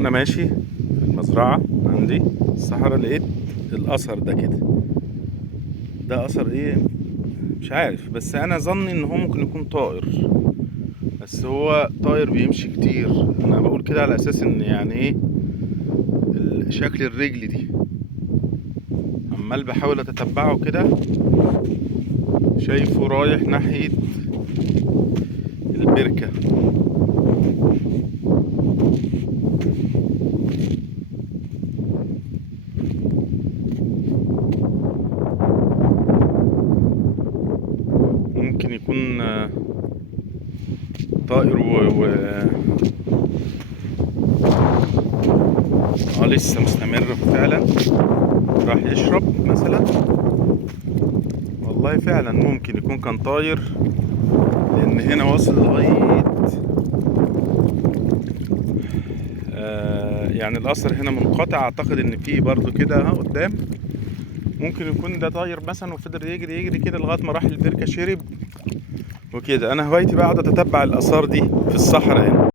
وانا ماشي في المزرعة عندي الصحراء لقيت الاثر ده كده. ده اثر ايه؟ مش عارف، بس انا ظني ان هو ممكن يكون طائر، بس هو طائر بيمشي كتير. انا بقول كده على اساس ان يعني ايه شكل الرجل دي. عمال بحاول اتتبعه كده، شايفه رايح ناحية البركة. ممكن يكون طائر لسه مستمر فعلا، راح يشرب مثلا. والله فعلا ممكن يكون كان طاير، لان هنا واصل لغاية يعني الاثر هنا منقطع. اعتقد ان في برضو كده اهو قدام. ممكن يكون ده طاير مثلا وفضل يجري يجري كده لغايه ما راح البركه شرب وكده. انا هوايتي بقى اقعد اتتبع الاثار دي في الصحراء هنا.